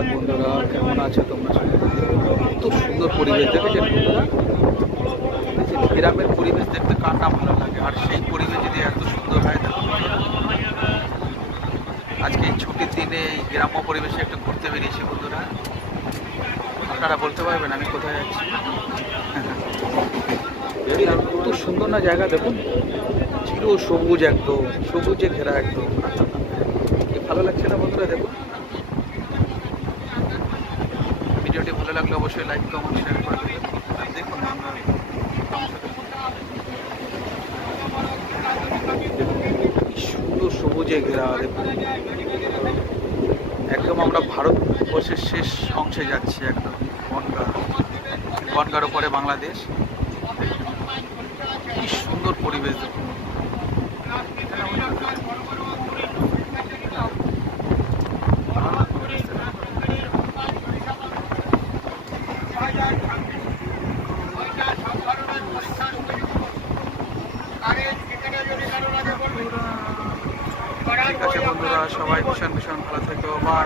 সুপ্রভাত বন্ধুরা, কেমন আছো তোমরা? এত সুন্দর পরিবেশ দেখেছেন বন্ধুরা। গ্রামের পরিবেশ দেখতে কার না ভালো লাগে, আর সেই পরিবেশ যদি এত সুন্দর হয় তখন আজকে এই ছুটির দিনে এই গ্রাম্য পরিবেশে একটু ঘুরতে বেরিয়েছি বন্ধুরা। আপনারা বলতে পারবেন আমি কোথায় যাচ্ছি? এত সুন্দর না জায়গা, দেখুন চির সবুজ, একদম সবুজে ঘেরা, একদম কি ভালো লাগছে না বন্ধুরা? দেখুন ভিডিওটি ভালো লাগলে অবশ্যই লাইক কমেন্ট শেয়ার করে দেবেন। আর দেখুন আমরা কি সুন্দর সবুজে ঘেরা, দেখুন একদম আমরা ভারতবর্ষের শেষ অংশে যাচ্ছি, একদম বনগাঁর ওপরে বাংলাদেশ। কি সুন্দর পরিবেশ দেখুন। ঠিক আছে বন্ধুরা, সবাই ভীষণ ভীষণ ভালো থেকো। বা